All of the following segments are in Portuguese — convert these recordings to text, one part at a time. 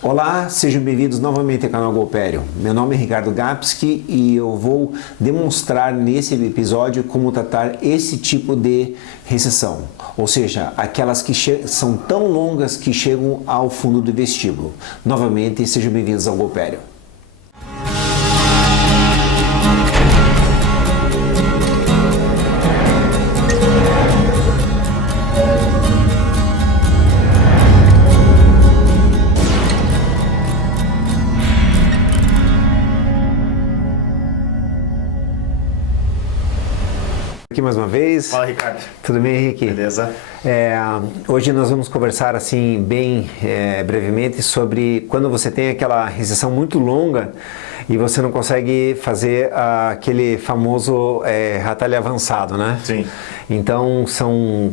Olá, sejam bem-vindos novamente ao canal Golpério. Meu nome é Ricardo Gapski e eu vou demonstrar nesse episódio como tratar esse tipo de recessão, ou seja, aquelas que são tão longas que chegam ao fundo do vestíbulo. Novamente, sejam bem-vindos ao Golpério. Aqui mais uma vez. Fala, Ricardo. Tudo bem, Henrique? Beleza. Hoje nós vamos conversar assim bem brevemente sobre quando você tem aquela recessão muito longa e você não consegue fazer aquele famoso retalho avançado, né? Sim. Então são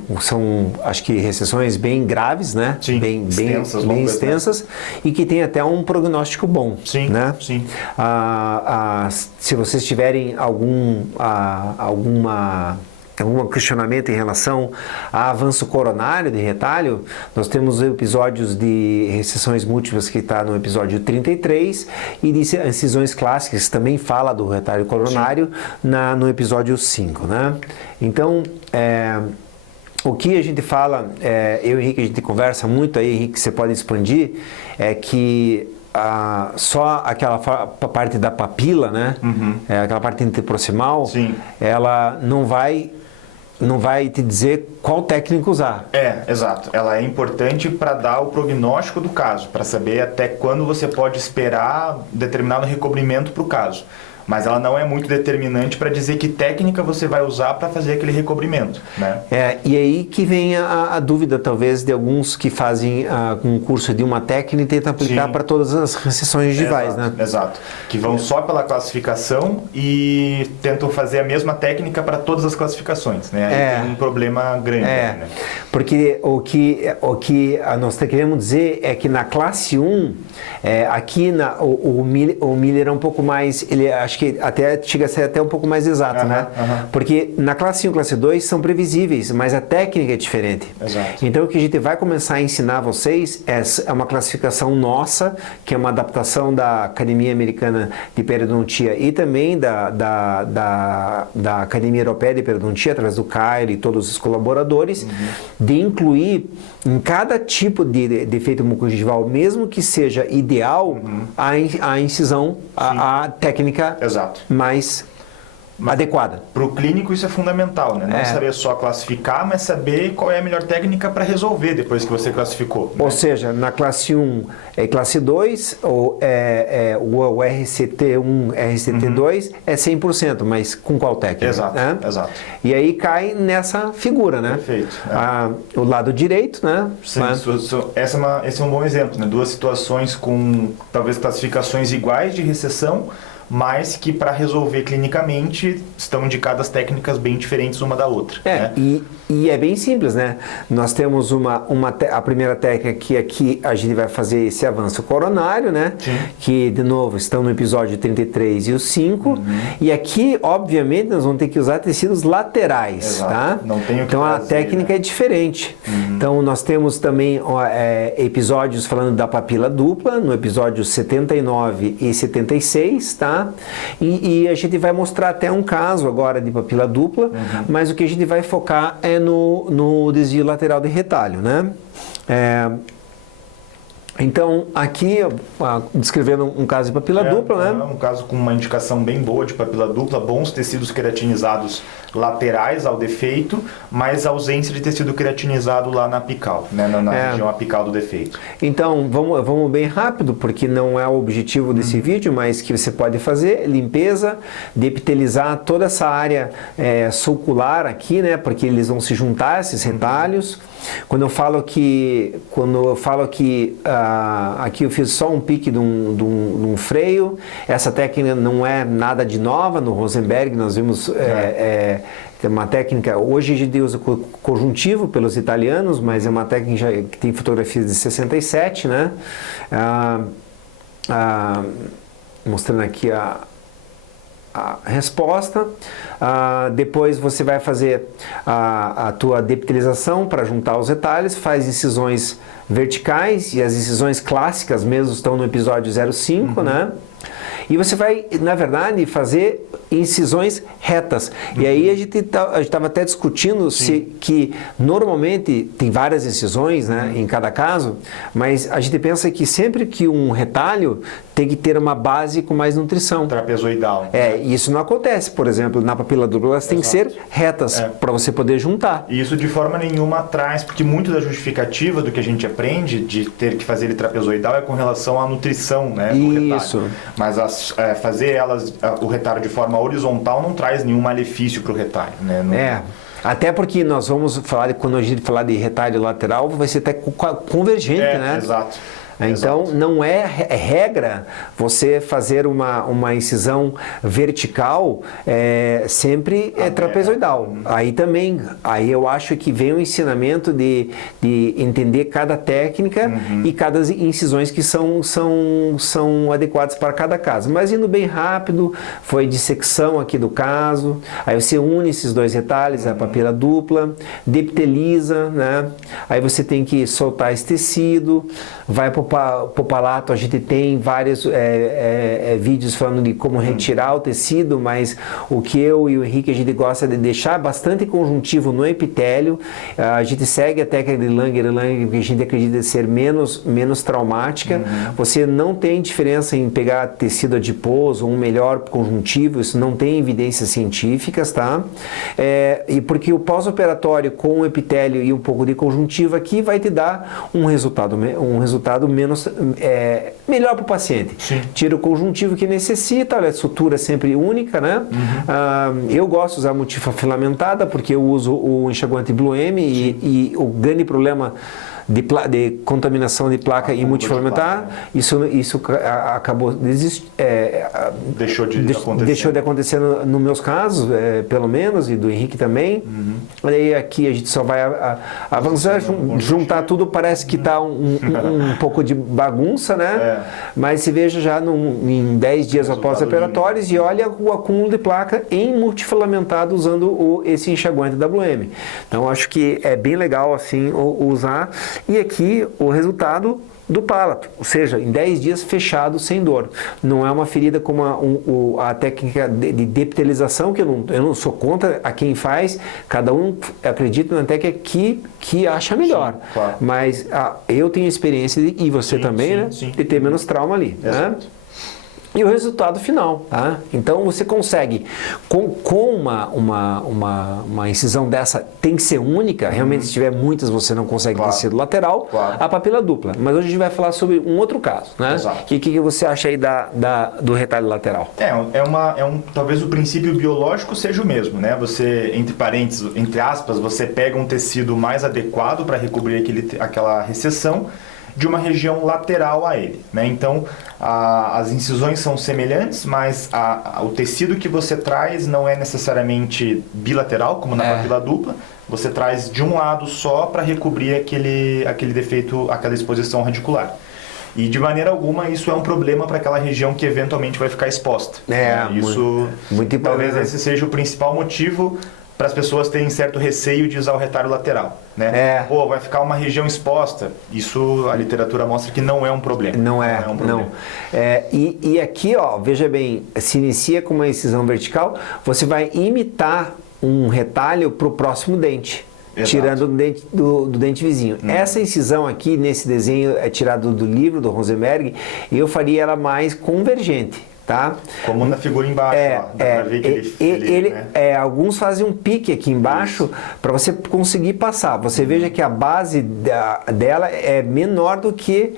acho que recessões bem graves, né? Sim. Bem Longas, extensas, né? E que tem até um prognóstico bom. Sim. Né? Sim. Se vocês tiverem algum questionamento em relação a avanço coronário de retalho, nós temos episódios de recessões múltiplas que está no episódio 33 e de incisões clássicas, que também fala do retalho coronário no episódio 5, né? Então, o que a gente fala, eu e o Henrique, a gente conversa muito aí, Henrique, você pode expandir, é que só aquela parte da papila, né? Uhum. Aquela parte interproximal, sim, ela não vai te dizer qual técnica usar. Exato. Ela é importante para dar o prognóstico do caso, para saber até quando você pode esperar determinado recobrimento para o caso. Mas ela não é muito determinante para dizer que técnica você vai usar para fazer aquele recobrimento, né? E aí que vem a dúvida, talvez, de alguns que fazem um curso de uma técnica e tentam aplicar para todas as recessões gengivais, né? Exato. Que vão só pela classificação e tentam fazer a mesma técnica para todas as classificações, né? Aí tem um problema grande. Né? Porque o que nós queremos dizer é que na classe 1, aqui o Miller é um pouco mais... Acho que até chega a ser até um pouco mais exato, né? Porque na classe 1 e classe 2 são previsíveis, mas a técnica é diferente. Exato. Então o que a gente vai começar a ensinar a vocês é uma classificação nossa, que é uma adaptação da Academia Americana de Periodontia e também da Academia Europeia de Periodontia, através do Cairo e todos os colaboradores, de incluir em cada tipo de defeito mucogingival, mesmo que seja ideal, a incisão, a técnica mais adequada. Para o clínico isso é fundamental, né? Não saber só classificar, mas saber qual é a melhor técnica para resolver depois que você classificou. Ou seja, na classe 1 e classe 2, o RCT1, RCT2 é 100%, mas com qual técnica? Exato, né? Exato. E aí cai nessa figura, né? Perfeito. O lado direito, né? Sim, esse é um bom exemplo, né? Duas situações com talvez classificações iguais de recessão, mas que para resolver clinicamente estão indicadas técnicas bem diferentes uma da outra. Né? E é bem simples, né? Nós temos a primeira técnica que aqui a gente vai fazer esse avanço coronário, né? Sim. Que, de novo, estão no episódio 33 e o 5. E aqui, obviamente, nós vamos ter que usar tecidos laterais. Exato. Tá? Não tem o que então, fazer, a técnica é diferente. Então, nós temos também episódios falando da papila dupla, no episódio 79 e 76, tá? E a gente vai mostrar até um caso agora de papila dupla, mas o que a gente vai focar é no desvio lateral de retalho, né? Então, aqui, descrevendo um caso de papila dupla, né? Um caso com uma indicação bem boa de papila dupla, bons tecidos queratinizados laterais ao defeito, mas ausência de tecido queratinizado lá na apical, né? na região apical do defeito. Então, vamos bem rápido, porque não é o objetivo desse vídeo, mas que você pode fazer limpeza, depitelizar toda essa área sulcular aqui, né? Porque eles vão se juntar, esses retalhos. Quando eu falo que aqui eu fiz só um pique de um freio, essa técnica não é nada de nova. No Rosenberg nós vimos tem uma técnica, hoje a gente usa conjuntivo pelos italianos, mas é uma técnica que tem fotografias de 67, né? Mostrando aqui a resposta. Depois você vai fazer a tua depitelização para juntar os retalhos, faz incisões verticais e as incisões clássicas mesmo estão no episódio 05, né? E você vai, na verdade, fazer incisões retas. E aí a gente estava até discutindo que normalmente tem várias incisões, né, em cada caso, mas a gente pensa que sempre que um retalho tem que ter uma base com mais nutrição. Trapezoidal. E isso não acontece, por exemplo, na papila dupla, elas têm que ser retas para você poder juntar. E isso de forma nenhuma traz, porque muito da justificativa do que a gente aprende de ter que fazer ele trapezoidal é com relação à nutrição, né, do retalho. Mas fazer o retalho de forma horizontal não traz nenhum malefício para o retalho, né? Até porque nós vamos falar, quando a gente falar de retalho lateral, vai ser até convergente, né? Exato. Então, não é regra você fazer uma incisão vertical sempre trapezoidal. Aí eu acho que vem o ensinamento de entender cada técnica e cada incisões que são adequadas para cada caso. Mas indo bem rápido, foi dissecção aqui do caso, aí você une esses dois retalhos, a papila dupla, depiteliza, né? Aí você tem que soltar esse tecido, vai para o palato, a gente tem vários vídeos falando de como retirar o tecido, mas o que eu e o Henrique a gente gosta de deixar bastante conjuntivo no epitélio. A gente segue a técnica de Langer, porque a gente acredita ser menos traumática. Você não tem diferença em pegar tecido adiposo, um melhor conjuntivo, isso não tem evidências científicas, tá? E porque o pós-operatório com o epitélio e um pouco de conjuntivo aqui vai te dar um resultado melhor para o paciente. Sim. Tira o conjuntivo que necessita, olha, a sutura é sempre única, né? Eu gosto de usar multifilamentada porque eu uso o enxaguante Blue M e o grande problema de contaminação de placa e multifilamentar, isso acabou deixou de acontecer nos meus casos, pelo menos, e do Henrique também. Aí aqui a gente só vai avançar, juntar tudo, parece que está um pouco de bagunça, né? Mas se veja já em 10 dias após operatórios e olha o acúmulo de placa em multifilamentado usando esse enxaguante WM. Então acho que é bem legal assim usar. E aqui o resultado do palato, ou seja, em 10 dias fechado, sem dor. Não é uma ferida como a técnica de depitelização, que eu não sou contra a quem faz, cada um acredita na técnica que acha melhor. Sim, claro. Mas eu tenho experiência, e você também, né? De ter menos trauma ali. Né? E o resultado final, tá? Então você consegue, com uma incisão dessa, tem que ser única, realmente se tiver muitas você não consegue tecido lateral, a papila dupla. Mas hoje a gente vai falar sobre um outro caso, né? O que você acha aí do retalho lateral? Talvez o princípio biológico seja o mesmo, né? Você, entre parênteses, entre aspas, você pega um tecido mais adequado para recobrir aquela recessão de uma região lateral a ele, né? Então, as incisões são semelhantes, mas o tecido que você traz não é necessariamente bilateral, como na papila dupla. Você traz de um lado só para recobrir aquele defeito, aquela exposição radicular. E de maneira alguma isso é um problema para aquela região que eventualmente vai ficar exposta. Isso, muito talvez esse seja o principal motivo para as pessoas terem certo receio de usar o retalho lateral, né? Vai ficar uma região exposta. Isso a literatura mostra que não é um problema. Não é um problema. E aqui, veja bem, se inicia com uma incisão vertical, você vai imitar um retalho para o próximo dente. Exato. Tirando do dente vizinho. Essa incisão aqui, nesse desenho, é tirado do livro do Rosenberg, e eu faria ela mais convergente. Tá? Como na figura embaixo, dá pra ver que ele né? Alguns fazem um pique aqui embaixo para você conseguir passar. Você veja que a base dela é menor do que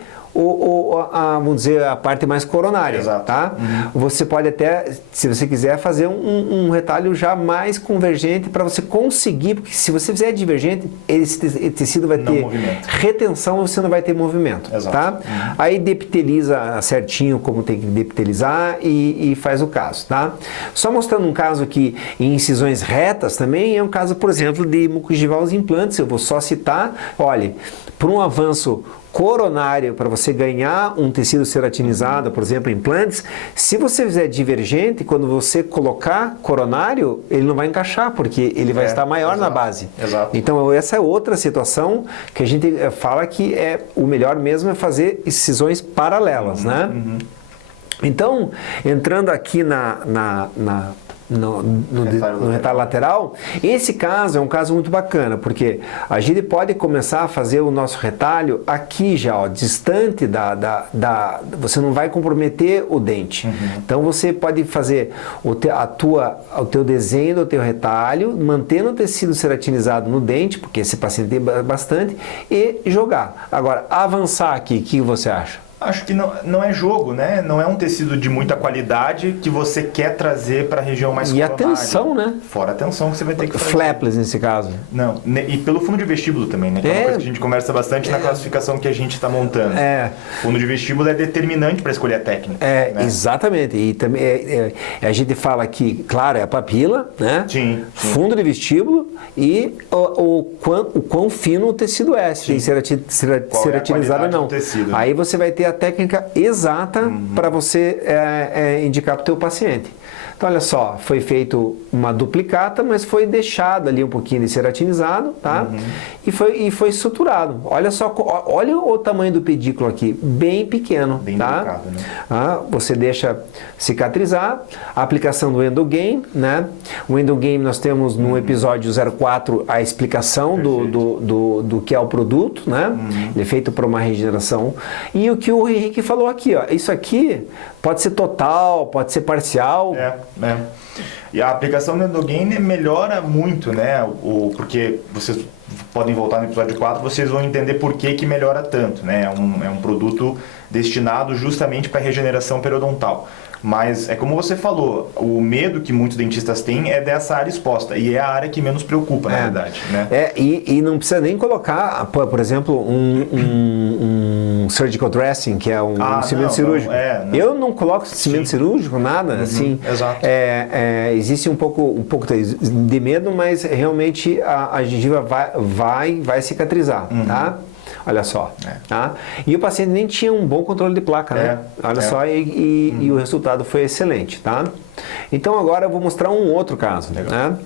vamos dizer, a parte mais coronária. Exato. Tá? Você pode até, se você quiser, fazer um retalho já mais convergente para você conseguir, porque se você fizer divergente, esse tecido vai ter retenção e você não vai ter movimento. Exato. Tá? Aí depiteliza certinho como tem que depitelizar e faz o caso. Tá? Só mostrando um caso aqui em incisões retas também, é um caso, por exemplo, de mucogival implantes. Eu vou só citar, olha, por um avanço coronário, para você ganhar um tecido ceratinizado, por exemplo, implantes, se você fizer divergente, quando você colocar coronário, ele não vai encaixar, porque ele vai estar maior na base. Exato. Então, essa é outra situação que a gente fala que o melhor mesmo é fazer incisões paralelas, né? Então, entrando aqui no retalho lateral, esse caso é um caso muito bacana, porque a gente pode começar a fazer o nosso retalho aqui já, ó, distante você não vai comprometer o dente. Então você pode fazer o teu desenho do teu retalho, mantendo o tecido ceratinizado no dente, porque esse paciente tem bastante, e jogar. Agora, avançar aqui, o que você acha? Acho que não é jogo, né? Não é um tecido de muita qualidade que você quer trazer para a região mais coronária. E a tensão, né? Fora a tensão que você vai ter que fazer. Flapless nesse caso. Não, e pelo fundo de vestíbulo também, né? Que é uma coisa que a gente conversa bastante na classificação que a gente está montando. O fundo de vestíbulo é determinante para escolher a técnica. Né? Exatamente. E também a gente fala que, claro, é a papila, né? Sim. Fundo de vestíbulo e o quão fino o tecido é, se tem ceratinizado ou não. Aí você vai ter a técnica exata para você indicar para o teu paciente. Então, olha só, foi feito uma duplicata, mas foi deixado ali um pouquinho de ceratinizado, tá? E foi suturado. Olha só, olha o tamanho do pedículo aqui, bem pequeno, bem tá? delicado, né? Você deixa cicatrizar, a aplicação do endogame, né? O endogame nós temos no episódio 04 a explicação do que é o produto, né? Ele é feito para uma regeneração. E o que o Henrique falou aqui, ó, isso aqui pode ser total, pode ser parcial. E a aplicação do endogame melhora muito, né? Porque vocês podem voltar no episódio 4, vocês vão entender por que melhora tanto, né? É um produto destinado justamente para regeneração periodontal. Mas é como você falou, o medo que muitos dentistas têm é dessa área exposta, e é a área que menos preocupa, na verdade. Né? E não precisa nem colocar, por exemplo, um surgical dressing, que é um cimento cirúrgico. Eu não coloco cimento cirúrgico, nada, assim. Exato. Existe um pouco de medo, mas realmente a gengiva vai cicatrizar, tá? Olha só. Tá? E o paciente nem tinha um bom controle de placa, né? Olha só, e o resultado foi excelente, tá? Então agora eu vou mostrar um outro caso. Né?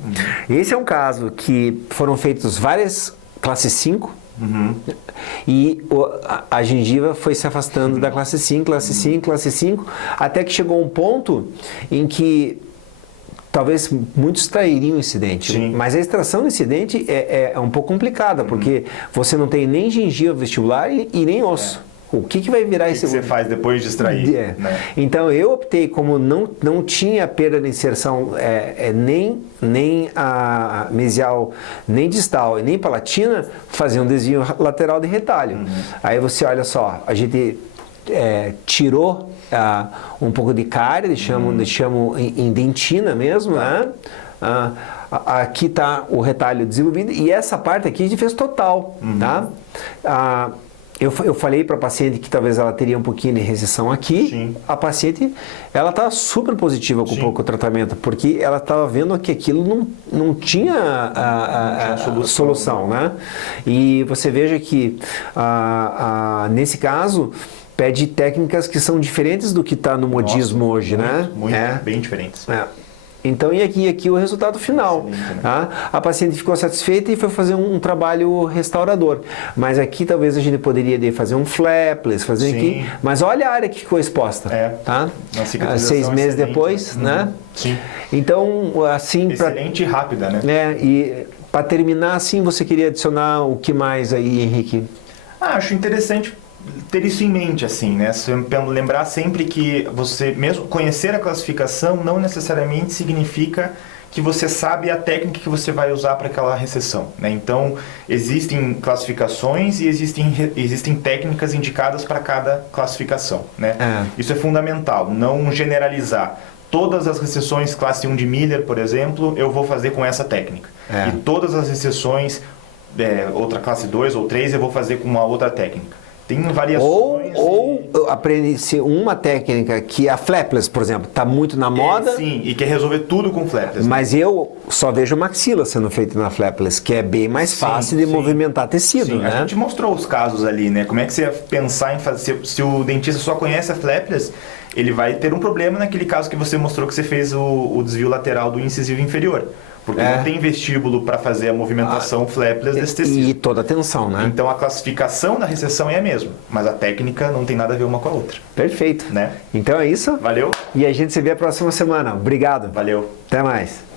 Esse é um caso que foram feitos várias classe 5, e a gengiva foi se afastando da classe 5, classe 5, classe 5, até que chegou um ponto em que talvez muitos extrairiam esse dente, mas a extração desse dente é um pouco complicada, porque você não tem nem gengiva vestibular e nem osso. O que vai virar esse... O que você faz depois de extrair? Né? Então eu optei, como não tinha perda de inserção nem a mesial, nem distal e nem palatina, fazer um desvio lateral de retalho. Aí você olha só, a gente tirou um pouco de cárie, deixamos em dentina mesmo, né? Aqui está o retalho desenvolvido e essa parte aqui a gente fez total, tá? Eu falei para a paciente que talvez ela teria um pouquinho de recessão aqui. A paciente, ela está super positiva com o pouco tratamento, porque ela estava vendo que aquilo não tinha solução, né? E você veja que nesse caso pede técnicas que são diferentes do que está no modismo hoje, né? Bem diferentes. Então, e aqui o resultado final. Tá? A paciente ficou satisfeita e foi fazer um trabalho restaurador. Mas aqui talvez a gente poderia fazer um flapless, fazer aqui. Mas olha a área que ficou exposta. Tá? 6 meses depois, né? Sim. Então, assim... Excelente e rápida, né? E para terminar, assim, você queria adicionar o que mais aí, Henrique? Acho interessante ter isso em mente, assim, né? Lembrar sempre que você, mesmo conhecer a classificação, não necessariamente significa que você sabe a técnica que você vai usar para aquela recessão, né? Então, existem classificações e existem técnicas indicadas para cada classificação, né? Isso é fundamental, não generalizar. Todas as recessões classe 1 de Miller, por exemplo, eu vou fazer com essa técnica. E todas as recessões, outra classe 2 ou 3, eu vou fazer com uma outra técnica. Tem variações. Ou aprende-se uma técnica que a flapless, por exemplo, está muito na moda. Sim, e quer resolver tudo com flapless. Mas eu só vejo maxila sendo feito na flapless, que é bem mais fácil de movimentar tecido, Sim, né? a gente mostrou os casos ali, né? Como é que você ia pensar em fazer... Se o dentista só conhece a flapless, ele vai ter um problema naquele caso que você mostrou que você fez o desvio lateral do incisivo inferior. Porque não tem vestíbulo para fazer a movimentação flapless desse tecido. E toda a tensão, né? Então a classificação da recessão é a mesma, mas a técnica não tem nada a ver uma com a outra. Perfeito. Né? Então é isso. Valeu. E a gente se vê a próxima semana. Obrigado. Valeu. Até mais.